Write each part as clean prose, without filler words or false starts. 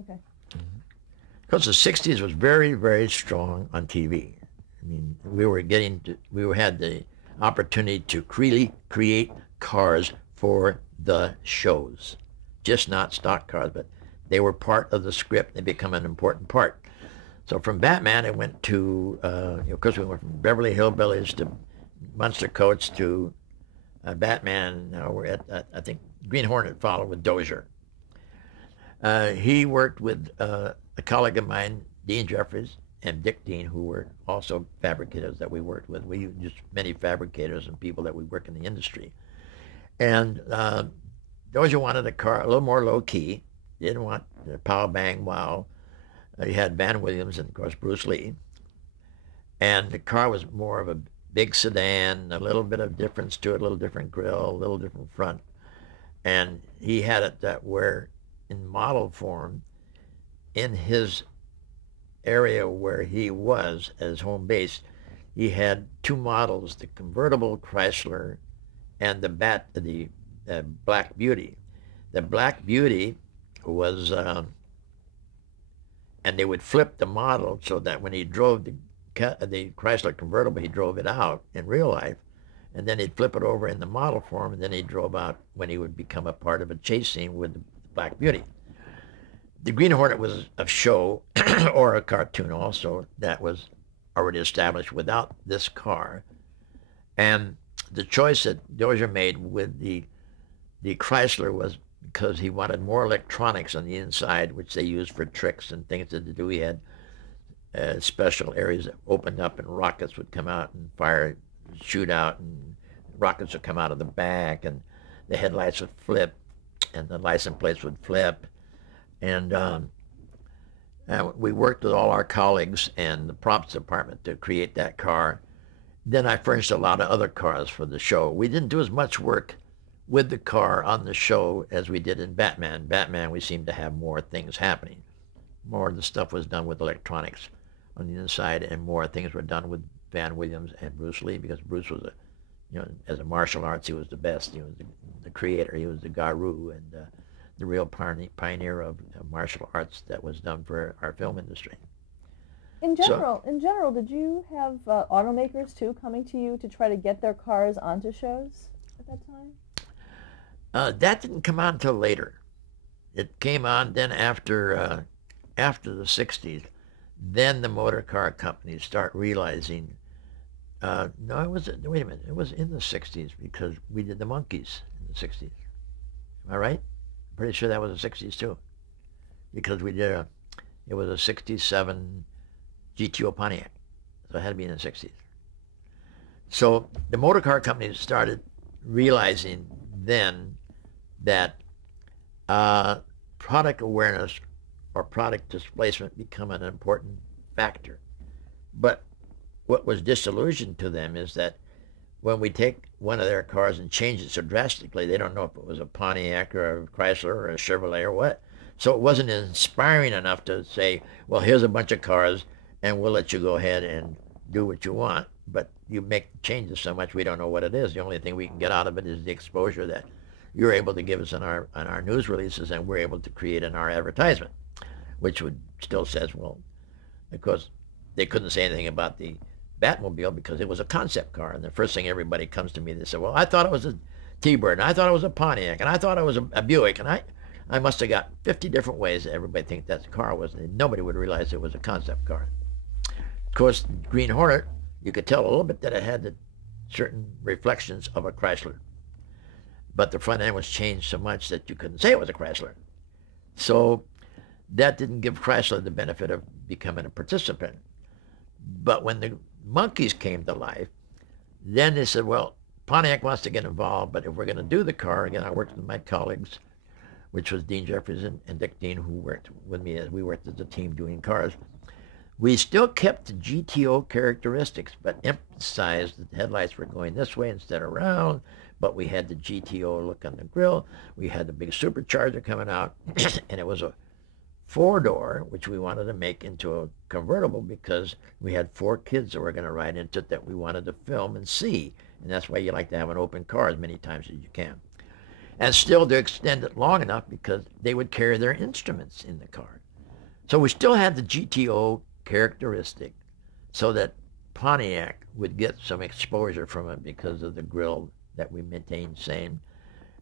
Okay. Because the 60s was very, very strong on TV. I mean, we had the opportunity to create cars for the shows. Just not stock cars, but they were part of the script. They become an important part. So from Batman, it went to, of course, we went from Beverly Hillbillies to Munster Coats to Batman. We're at, I think, Green Hornet followed with Dozier. He worked with a colleague of mine, Dean Jeffries, and Dick Dean, who were also fabricators that we worked with. We just many fabricators and people that we work in the industry. And Dozier wanted a car a little more low key. He didn't want the power bang wow. He had Van Williams and of course Bruce Lee. And the car was more of a big sedan, a little bit of difference to it, a little different grill, a little different front. And he had it that where in model form in his area where he was as home base, he had two models: the convertible Chrysler and the Black Beauty. The Black Beauty was, and they would flip the model so that when he drove the Chrysler convertible, he drove it out in real life, and then he'd flip it over in the model form, and then he drove out when he would become a part of a chase scene with the Black Beauty. The Green Hornet was a show or a cartoon also that was already established without this car. And the choice that Dozier made with the Chrysler was because he wanted more electronics on the inside, which they used for tricks and things to do. He had special areas that opened up and rockets would come out and fire, shoot out, and rockets would come out of the back, and the headlights would flip, and the license plates would flip. And we worked with all our colleagues and the props department to create that car. Then I furnished a lot of other cars for the show. We didn't do as much work with the car on the show as we did in Batman. Batman, we seemed to have more things happening. More of the stuff was done with electronics on the inside, and more things were done with Van Williams and Bruce Lee, because Bruce was as a martial arts, he was the best. He was the creator. He was the guru and the real pioneer of martial arts that was done for our film industry. So In general, did you have automakers too coming to you to try to get their cars onto shows at that time? that didn't come on until later. It came on then after the 60s. Then the motor car companies start realizing, no, it was, wait a minute, it was in the 60s because we did the Monkeys in the 60s. Am I right? I'm pretty sure that was the 60s too. Because it was a 67 GTO Pontiac. So it had to be in the 60s. So the motor car companies started realizing then that product awareness or product displacement become an important factor. But what was disillusioned to them is that when we take one of their cars and change it so drastically, they don't know if it was a Pontiac or a Chrysler or a Chevrolet or what. So it wasn't inspiring enough to say, well, here's a bunch of cars and we'll let you go ahead and do what you want. But you make changes so much we don't know what it is. The only thing we can get out of it is the exposure that you're able to give us on our news releases, and we're able to create in our advertisement, which would still says, well, of course, they couldn't say anything about the Batmobile because it was a concept car. And the first thing everybody comes to me, they say, well, I thought it was a T-Bird, and I thought it was a Pontiac, and I thought it was a Buick, and I must have got 50 different ways that everybody think that car was. And nobody would realize it was a concept car. Of course, Green Hornet, you could tell a little bit that it had the certain reflections of a Chrysler. But the front end was changed so much that you couldn't say it was a Chrysler. So that didn't give Chrysler the benefit of becoming a participant. But when the Monkeys came to life, then they said, well, Pontiac wants to get involved, but if we're going to do the car, again, I worked with my colleagues, which was Dean Jeffries and Dick Dean, who worked with me as we worked as a team doing cars. We still kept the GTO characteristics, but emphasized that the headlights were going this way instead of around, but we had the GTO look on the grill. We had the big supercharger coming out, and it was a four-door, which we wanted to make into a convertible because we had 4 kids that were going to ride into it that we wanted to film and see. And that's why you like to have an open car as many times as you can. And still to extend it long enough because they would carry their instruments in the car. So we still had the GTO characteristic, so that Pontiac would get some exposure from it because of the grill that we maintained same.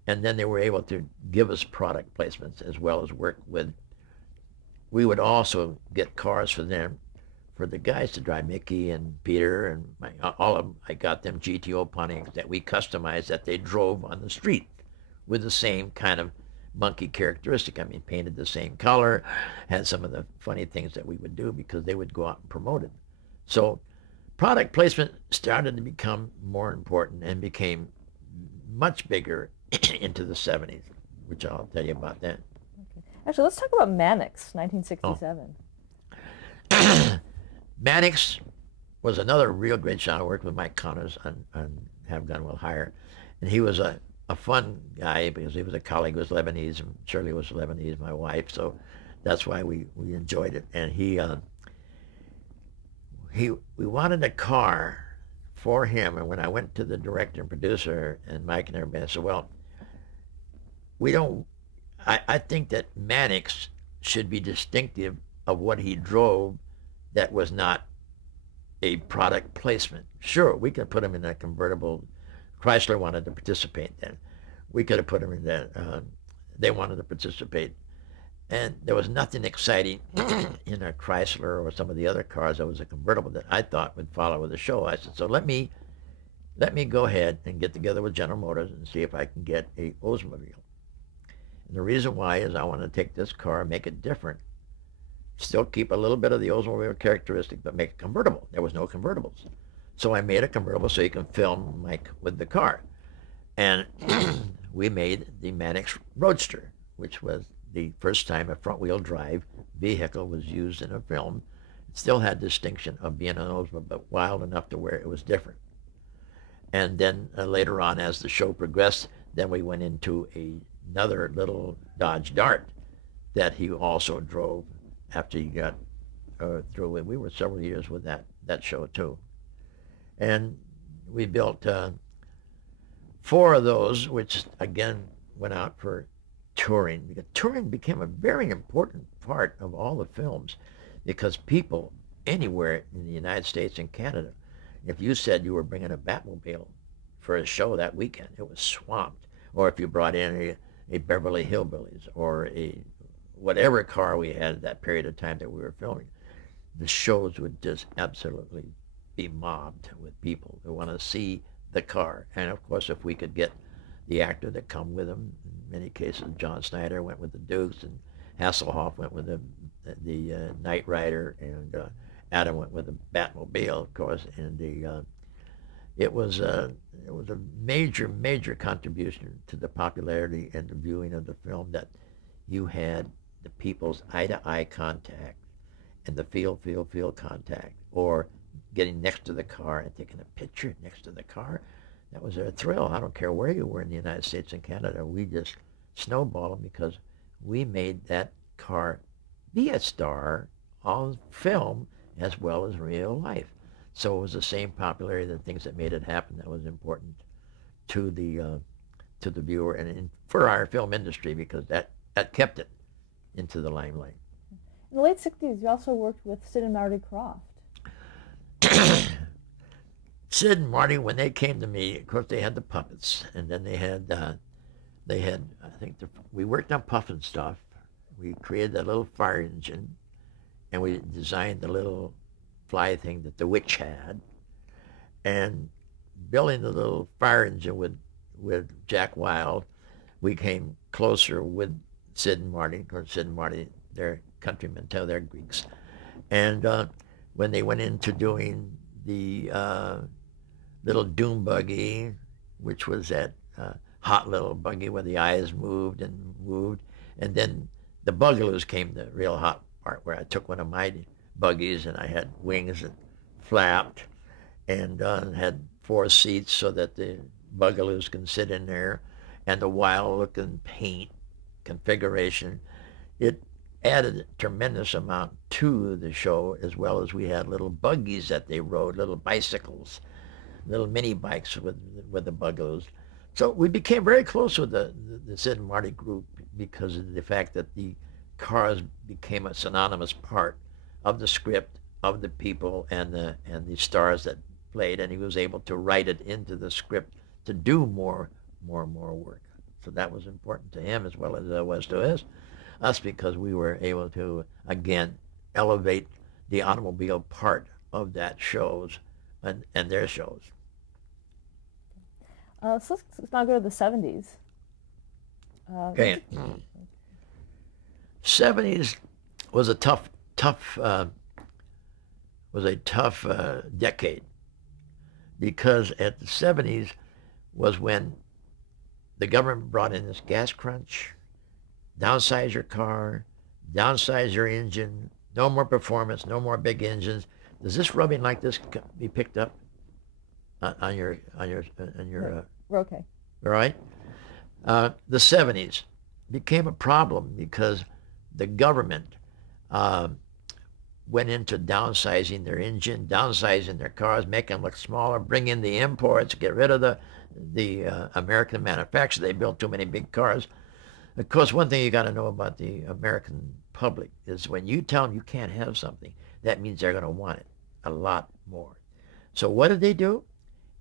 And then they were able to give us product placements as well as work with. We would also get cars for them, for the guys to drive, Mickey and Peter and all of them. I got them GTO Pontiacs that we customized that they drove on the street with the same kind of monkey characteristic. I mean, painted the same color, had some of the funny things that we would do because they would go out and promote it. So product placement started to become more important and became much bigger into the 70s, which I'll tell you about that. Okay. Actually, let's talk about Mannix, 1967. Oh. Mannix was another real great shot. I worked with Mike Connors on Have Gun Will Hire. And he was a fun guy because he was a colleague who was Lebanese, and Shirley was Lebanese, my wife. So that's why we enjoyed it. And we wanted a car for him. And when I went to the director and producer and Mike and everybody, I said, well, I think that Mannix should be distinctive of what he drove that was not a product placement. Sure, we could put him in a convertible. Chrysler wanted to participate then. We could have put him in that. They wanted to participate. And there was nothing exciting in a Chrysler or some of the other cars that was a convertible that I thought would follow with the show. I said, so let me go ahead and get together with General Motors and see if I can get a Oldsmobile. And the reason why is I want to take this car, make it different, still keep a little bit of the Oldsmobile characteristic, but make it convertible. There was no convertibles. So I made a convertible so you can film Mike with the car. And we made the Mannix Roadster, which was the first time a front-wheel drive vehicle was used in a film. It still had distinction of being an Oldsmobile, but wild enough to where it was different. And then later on, as the show progressed, then we went into another little Dodge Dart that he also drove after he got through. And we were several years with that show too. And we built 4 of those, which again went out for touring. Because touring became a very important part of all the films, because people anywhere in the United States and Canada, if you said you were bringing a Batmobile for a show that weekend, it was swamped. Or if you brought in a Beverly Hillbillies or a whatever car we had at that period of time that we were filming, the shows would just absolutely be mobbed with people who want to see the car. And of course, if we could get the actor that come with them, in many cases, John Snyder went with the Dukes, and Hasselhoff went with the Knight Rider, and Adam went with the Batmobile, of course. And it was a major contribution to the popularity and the viewing of the film that you had the people's eye-to-eye contact and the feel contact, or getting next to the car and taking a picture next to the car. That was a thrill. I don't care where you were in the United States and Canada. We just snowballed them because we made that car be a star on film as well as real life. So it was the same popularity, the things that made it happen, that was important to the viewer and for our film industry, because that kept it into the limelight. In the late 60s, you also worked with Sid and Marty Krofft. Sid and Marty, when they came to me, of course, they had the puppets, and then they had I think we worked on Puffin stuff. We created that little fire engine, and we designed the little fly thing that the witch had, and building the little fire engine with Jack Wilde, we came closer with Sid and Marty. Of course, Sid and Marty, they're countrymen too, they're Greeks. And when they went into doing the little doom buggy, which was that hot little buggy where the eyes moved, and then the Bugaloos came, the real hot part, where I took one of my buggies and I had wings that flapped and had 4 seats so that the Bugaloos can sit in there, and the wild-looking paint configuration. It added a tremendous amount to the show, as well as we had little buggies that they rode, little bicycles, little mini bikes with the Bugaloos. So we became very close with the Sid and Marty group because of the fact that the cars became a synonymous part of the script, of the people, and the stars that played, and he was able to write it into the script to do more work. So that was important to him as well as it was to us because we were able to again elevate the automobile part of that shows and their shows. So let's now go to the 70s. Okay. 70s was a tough was a tough decade because at the 70s was when the government brought in this gas crunch, downsize your car, downsize your engine, no more performance, no more big engines. Does this rubbing like this be picked up on your We're okay. all right? The 70s became a problem because the government went into downsizing their engine, downsizing their cars, making them look smaller, bring in the imports, get rid of the American manufacturer. They built too many big cars. Of course, one thing you got to know about the American public is when you tell them you can't have something, that means they're going to want it a lot more. So what did they do?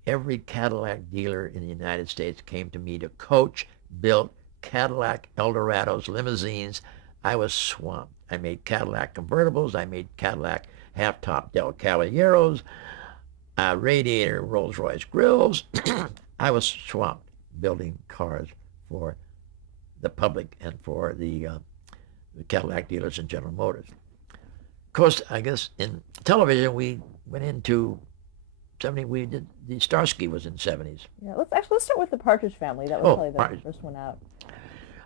Every Cadillac dealer in the United States came to me to coach, built Cadillac Eldorados, limousines. I was swamped. I made Cadillac convertibles. I made Cadillac half-top Del Caballeros, radiator Rolls-Royce grills. I was swamped building cars for the public and for the Cadillac dealers and General Motors. Of course, I guess in television we went into 70. We did the Starsky was in 70s. Yeah, let's start with the Partridge Family. That was probably the first one out.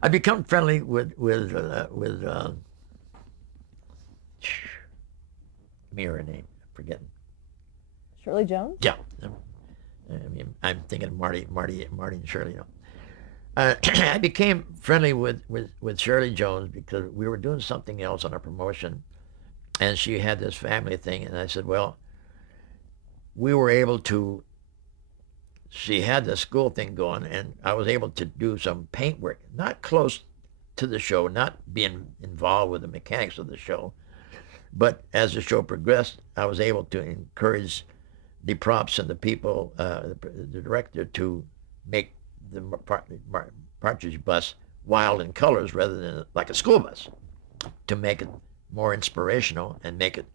I become friendly with mirror name, I'm forgetting. Shirley Jones? Yeah. I mean, I'm thinking Marty and Shirley, you know. I became friendly with Shirley Jones because we were doing something else on a promotion, and she had this family thing, and I said, well, we were able to, she had the school thing going, and I was able to do some paint work, not close to the show, not being involved with the mechanics of the show, but as the show progressed, I was able to encourage the props and the people, the director, to make the Partridge bus wild in colors rather than like a school bus, to make it more inspirational and make it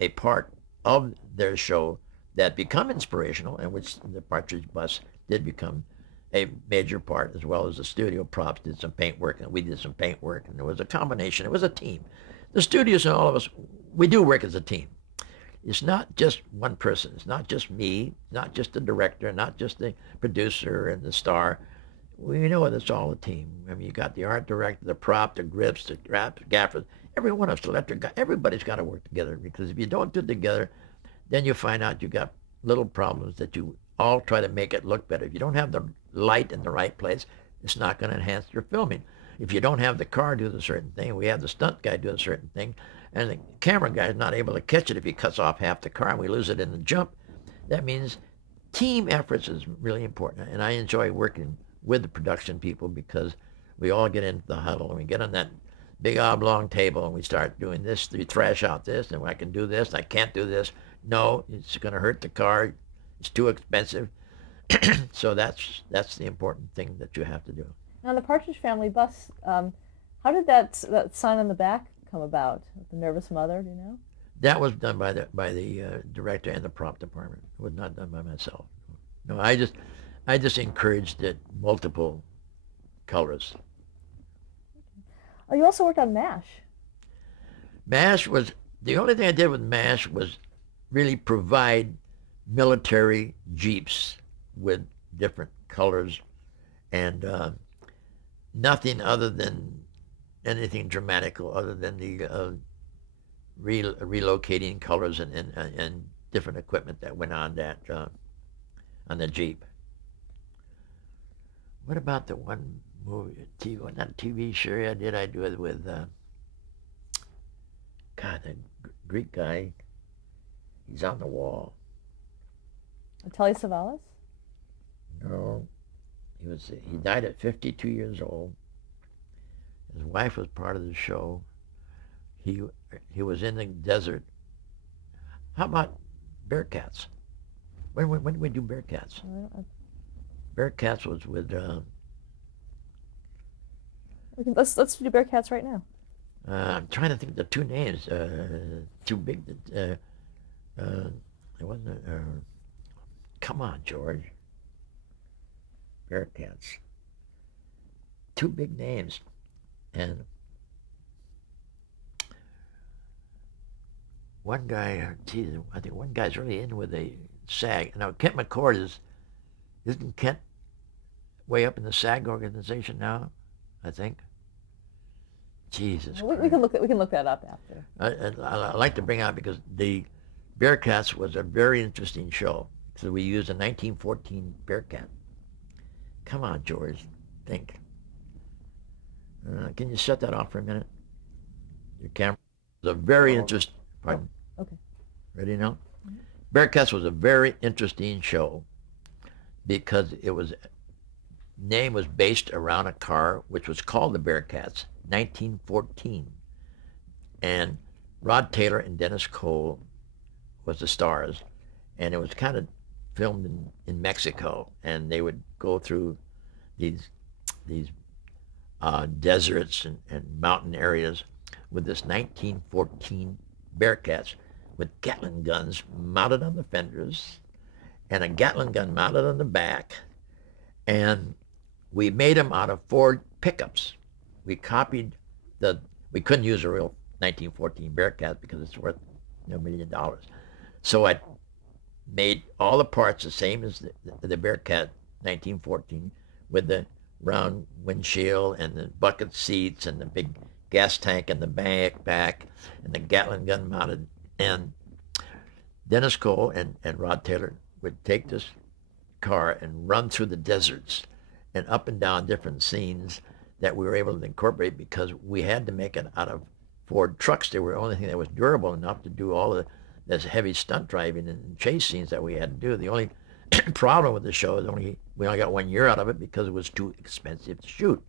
a part of their show that become inspirational, and which the Partridge bus did become a major part, as well as the studio props did some paint work, and we did some paint work, and there was a combination. It was a team. The studios and all of us, we do work as a team. It's not just one person. It's not just me, not just the director, not just the producer and the star. We know it's all a team. I mean, you got the art director, the prop, the grips, the gaffers, every one of us, electric guy, everybody's got to work together, because if you don't do it together, then you find out you got little problems that you all try to make it look better. If you don't have the light in the right place, it's not going to enhance your filming. If you don't have the car do a certain thing, we have the stunt guy do a certain thing, and the camera guy is not able to catch it if he cuts off half the car and we lose it in the jump. That means team efforts is really important, and I enjoy working with the production people because we all get into the huddle and we get on that big oblong table and we start doing this, we thrash out this, and I can do this, I can't do this. No, it's going to hurt the car. It's too expensive. So that's the important thing that you have to do. Now, the Partridge Family bus, how did that sign on the back come about? The Nervous Mother, do you know? That was done by the director and the prop department. It was not done by myself. No, I just encouraged it multiple colors. Oh, you also worked on MASH. MASH was, the only thing I did with MASH was really provide military Jeeps with different colors, and nothing other than anything dramatical other than the relocating colors and different equipment that went on that on the Jeep. What about the one movie, not a TV show I did? I do it with God, the Greek guy. He's on the wall. Telly Savalas? No, he died at 52 years old. His wife was part of the show. He was in the desert. How about Bearcats? When did we do Bearcats? Bearcats was with. Let's do Bearcats right now. I'm trying to think of the two names. Too big. It wasn't. Come on, George. Bearcats. Two big names, and one guy. Geez, I think one guy's really in with a SAG. Now Kent McCord isn't Kent way up in the SAG organization now? I think. Jesus. We can look that up after. I like to bring out because the Bearcats was a very interesting show. So we used a 1914 Bearcat. Come on, George, think. Can you shut that off for a minute? Your camera. It was a very interesting. Pardon. Okay. Ready now? Mm-hmm. Bearcats was a very interesting show because it was name was based around a car which was called the Bearcats, 1914, and Rod Taylor and Dennis Cole was the stars, and it was kind of filmed in Mexico, and they would go through these deserts and mountain areas with this 1914 Bearcats with Gatling guns mounted on the fenders and a Gatling gun mounted on the back, and we made them out of Ford pickups. We copied we couldn't use a real 1914 Bearcat because it's worth $1 million. So I made all the parts the same as the Bearcat 1914 with the round windshield and the bucket seats and the big gas tank in the back and the Gatling gun mounted. And Dennis Cole and Rod Taylor would take this car and run through the deserts and up and down different scenes that we were able to incorporate because we had to make it out of Ford trucks. They were the only thing that was durable enough to do all of this heavy stunt driving and chase scenes that we had to do. The only problem with the show is we only got 1 year out of it because it was too expensive to shoot.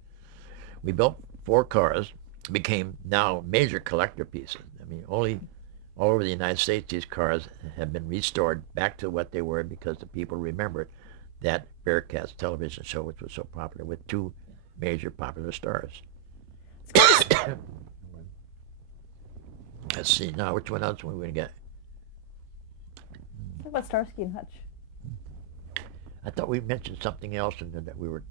We built 4 cars, became now major collector pieces. I mean, all over the United States, these cars have been restored back to what they were because the people remembered that Bearcats television show, which was so popular, with 2 major popular stars. Let's see now, which one else are we going to get? Talk about Starsky and Hutch. I thought we mentioned something else and that we were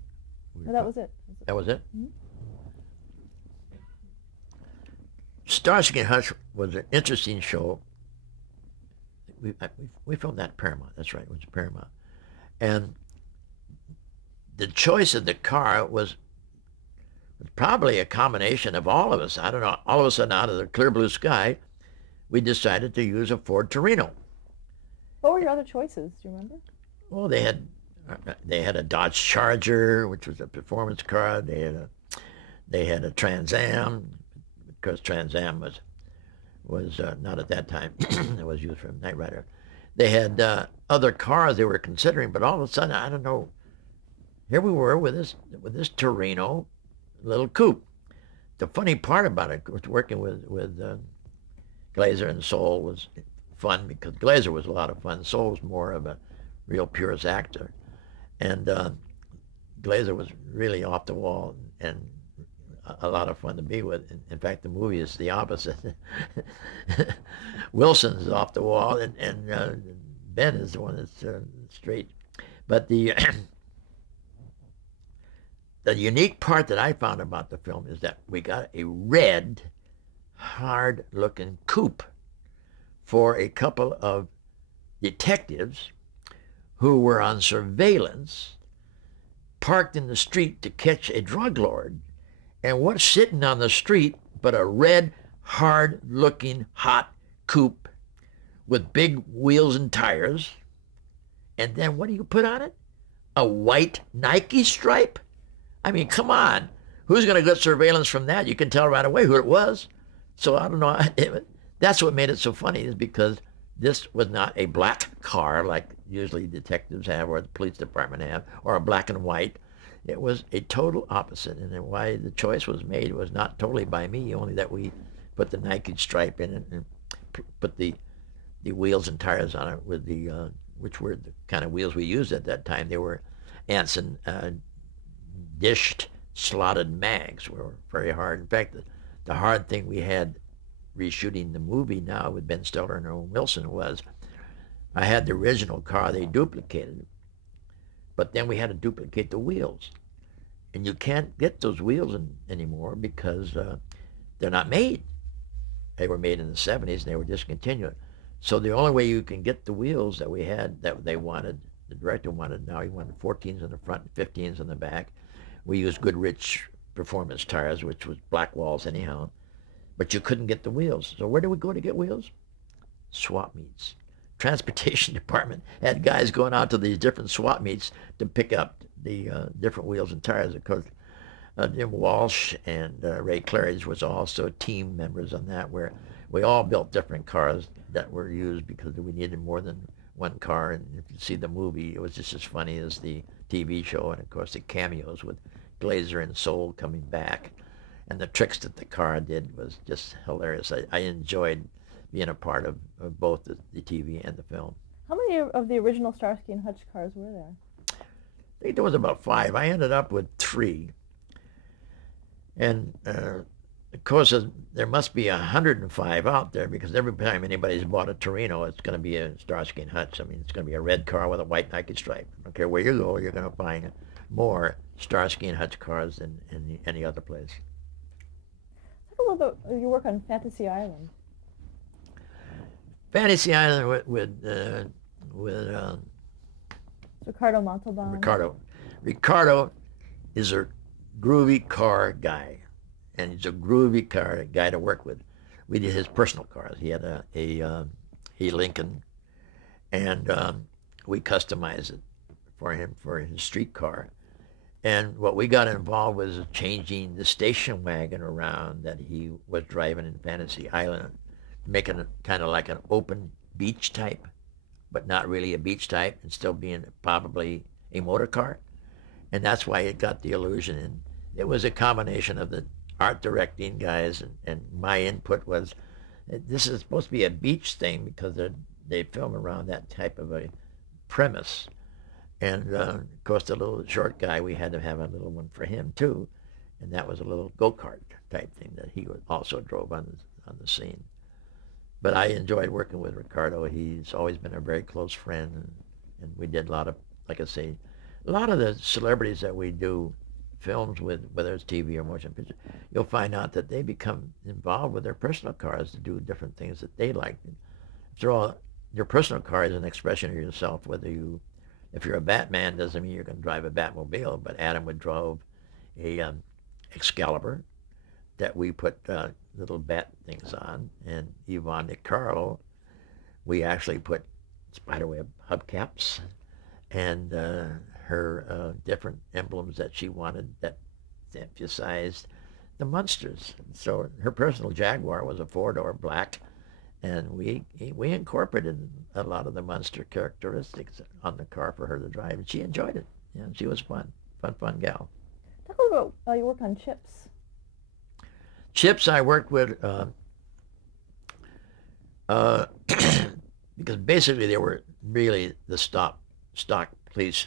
No, that was it. That was it? Mm-hmm. Starsky and Hutch was an interesting show. We filmed that at Paramount. That's right, it was Paramount. And the choice of the car was probably a combination of all of us. I don't know. All of a sudden, out of the clear blue sky, we decided to use a Ford Torino. What were your other choices? Do you remember? Well, they had a Dodge Charger, which was a performance car. They had a Trans Am, because Trans Am was not at that time. It was used for Knight Rider. They had other cars they were considering, but all of a sudden, I don't know. Here we were with this Torino little coupe. The funny part about it was working with Glazer and Soul was fun because Glazer was a lot of fun. Soul was more of a real purist actor, and Glazer was really off the wall and a lot of fun to be with. In fact, the movie is the opposite. Wilson's off the wall, and Ben is the one that's straight. But the unique part that I found about the film is that we got a red, hard-looking coupe for a couple of detectives who were on surveillance, parked in the street to catch a drug lord. And what's sitting on the street but a red, hard-looking, hot coupe with big wheels and tires? And then what do you put on it? A white Nike stripe? I mean, come on. Who's going to get surveillance from that? You can tell right away who it was. So I don't know. That's what made it so funny, is because this was not a black car like usually detectives have or the police department have, or a black and white. It was a total opposite, and then why the choice was made was not totally by me, only that we put the Nike stripe in it and put the wheels and tires on it with the which were the kind of wheels we used at that time. They were Anson dished slotted mags, were very hard. In fact, the hard thing we had reshooting the movie now with Ben Stiller and Owen Wilson was I had the original car they duplicated, but then we had to duplicate the wheels, and you can't get those wheels anymore because they're not made. They were made in the 70s and they were discontinued. So the only way you can get the wheels that we had that they wanted, the director wanted, now he wanted 14s in the front and 15s in the back. We used Goodrich performance tires, which was black walls anyhow, but you couldn't get the wheels. So where did we go to get wheels? Swap meets. Transportation department had guys going out to these different swap meets to pick up the different wheels and tires. Of course, Jim Walsh and Ray Claridge was also team members on that, where we all built different cars that were used because we needed more than one car. And if you see the movie, it was just as funny as the TV show, and of course the cameos with Glazer and Soul coming back, and the tricks that the car did was just hilarious. I enjoyed being a part of both the TV and the film. How many of the original Starsky and Hutch cars were there? I think there was about 5. I ended up with 3. And of course, there must be 105 out there because every time anybody's bought a Torino, it's going to be a Starsky and Hutch. I mean, it's going to be a red car with a white Nike stripe. I don't care where you go, you're going to find more Starsky and Hutch cars than in any other place. Talk a little bit about your work on Fantasy Island. Fantasy Island with Ricardo Montalban. Ricardo is a groovy car guy, and he's a groovy car guy to work with. We did his personal cars. He had a Lincoln, and we customized it for him for his street car. And what we got involved was changing the station wagon around that he was driving in Fantasy Island, making it kind of like an open beach type, but not really a beach type, and still being probably a motor car. And that's why it got the illusion. And it was a combination of the art directing guys and my input was, this is supposed to be a beach thing because they film around that type of a premise. And of course, the little short guy, we had to have a little one for him too. And that was a little go-kart type thing that he also drove on the scene. But I enjoyed working with Ricardo. He's always been a very close friend, and we did a lot of, like I say, a lot of the celebrities that we do films with, whether it's TV or motion picture, you'll find out that they become involved with their personal cars to do different things that they like. After all, your personal car is an expression of yourself. If you're a Batman, doesn't mean you're going to drive a Batmobile, but Adam would drive a Excalibur that we put little bat things on, and Yvonne DeCarlo, we actually put spiderweb hubcaps and her different emblems that she wanted that emphasized the Munsters. So her personal Jaguar was a 4-door black, and we incorporated a lot of the Munster characteristics on the car for her to drive, and she enjoyed it. Yeah, she was fun gal. Talk a little about your work on Chips. Chips I worked with because basically they were really the stock police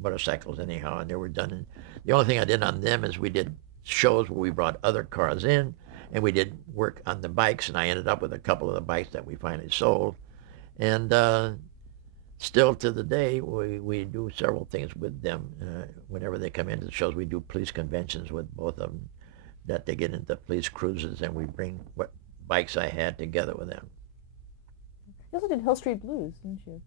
motorcycles anyhow, and they were done. The only thing I did on them is we did shows where we brought other cars in, and we did work on the bikes, and I ended up with a couple of the bikes that we finally sold. And still to the day, we do several things with them. Whenever they come into the shows, we do police conventions with both of them, that they get into police cruises, and we bring what bikes I had together with them. You also did Hill Street Blues, didn't you?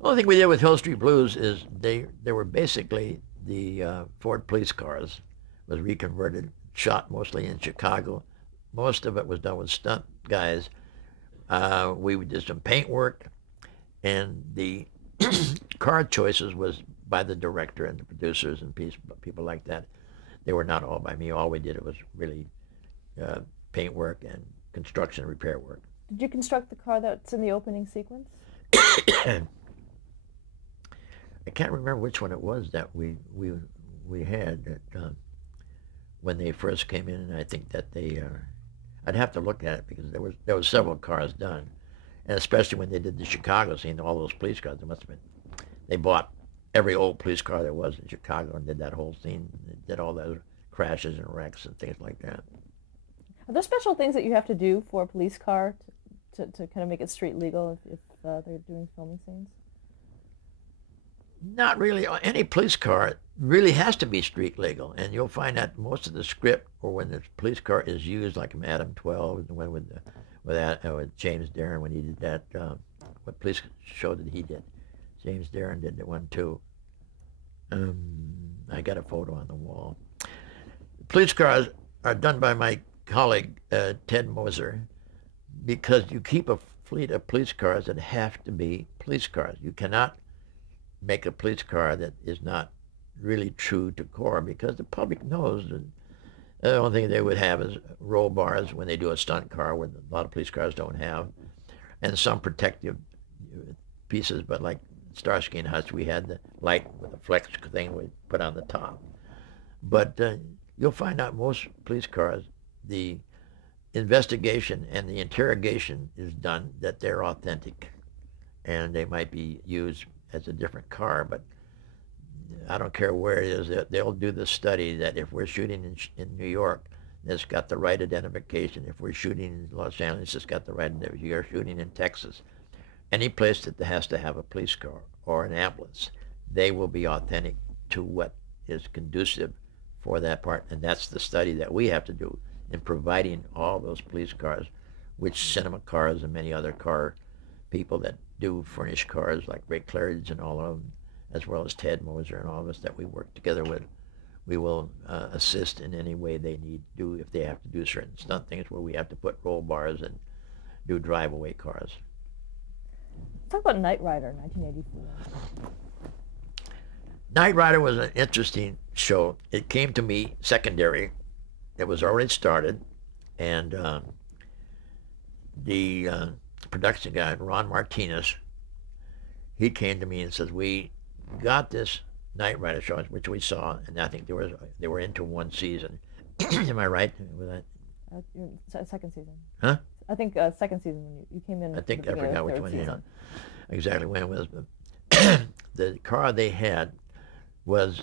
The only thing we did with Hill Street Blues is they were basically the Ford police cars, was reconverted, shot mostly in Chicago. Most of it was done with stunt guys. We did some paint work, and the car choices was by the director and the producers and people like that. They were not all by me. All we did was really paint work and construction and repair work. Did you construct the car that's in the opening sequence? I can't remember which one it was that we had that when they first came in, and I think that they I'd have to look at it because there was several cars done, and especially when they did the Chicago scene, all those police cars. There must have been they bought every old police car there was in Chicago and did that whole scene. They did all those crashes and wrecks and things like that. Are there special things that you have to do for a police car to kind of make it street legal if they're doing filming scenes? Not really. Any police car really has to be street legal, and you'll find that most of the script, or when the police car is used, like in Adam 12, the one with James Darren when he did that. What police show did he did? James Darren did that one too. I got a photo on the wall. Police cars are done by my colleague Ted Moser, because you keep a fleet of police cars that have to be police cars. You cannot make a police car that is not really true to core, because the public knows that the only thing they would have is roll bars when they do a stunt car, where a lot of police cars don't have, and some protective pieces. But like Starsky and Hutch, we had the light with a flex thing we put on the top. But you'll find out most police cars, the investigation and the interrogation is done that they're authentic, and they might be used as a different car, but I don't care where it is. They'll do the study that if we're shooting in New York, it's got the right identification. If we're shooting in Los Angeles, it's got the right identification. You're shooting in Texas. Any place that has to have a police car or an ambulance, they will be authentic to what is conducive for that part. And that's the study that we have to do in providing all those police cars, which cinema cars and many other car people that do furnish cars like Ray Claridge and all of them, as well as Ted Moser and all of us that we work together with. We will assist in any way they need to do if they have to do certain stunt things where we have to put roll bars and do drive-away cars. Talk about Knight Rider, 1984. Knight Rider was an interesting show. It came to me secondary. It was already started, and the production guy, Ron Martinez, he came to me and says, we got this Knight Rider show, which we saw, and I think they were into one season. Am I right with that? Second season. Huh? I think second season when you came in. I think I forgot which one exactly when it was. But the car they had was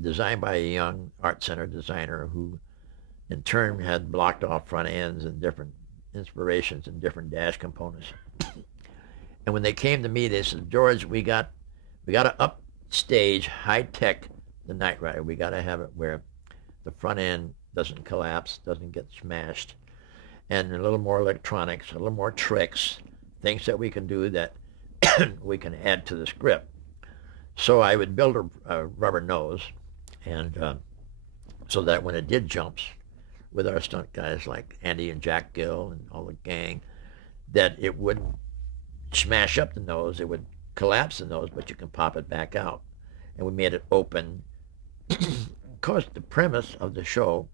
designed by a young art center designer who in turn had blocked off front ends and different inspirations and different dash components. And when they came to me, they said, George, we got to upstage, high-tech the Knight Rider. We got to have it where the front end doesn't collapse, doesn't get smashed, and a little more electronics, a little more tricks, things that we can do that we can add to the script. So I would build a rubber nose, and so that when it did jumps, with our stunt guys like Andy and Jack Gill and all the gang, that it wouldn't smash up the nose, it would collapse the nose, but you can pop it back out. And we made it open. Of course, the premise of the show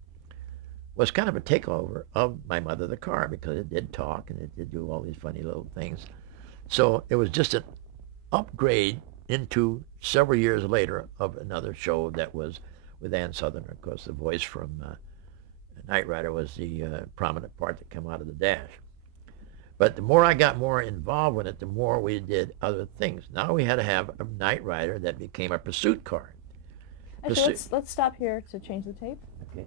was kind of a takeover of My Mother the Car, because it did talk and it did do all these funny little things. So it was just an upgrade into several years later of another show that was with Ann Southerner. Of course, the voice from Knight Rider was the prominent part that came out of the dash. But the more I got more involved with it, the more we did other things. Now we had to have a Knight Rider that became a pursuit car. Actually, let's stop here to change the tape. Okay.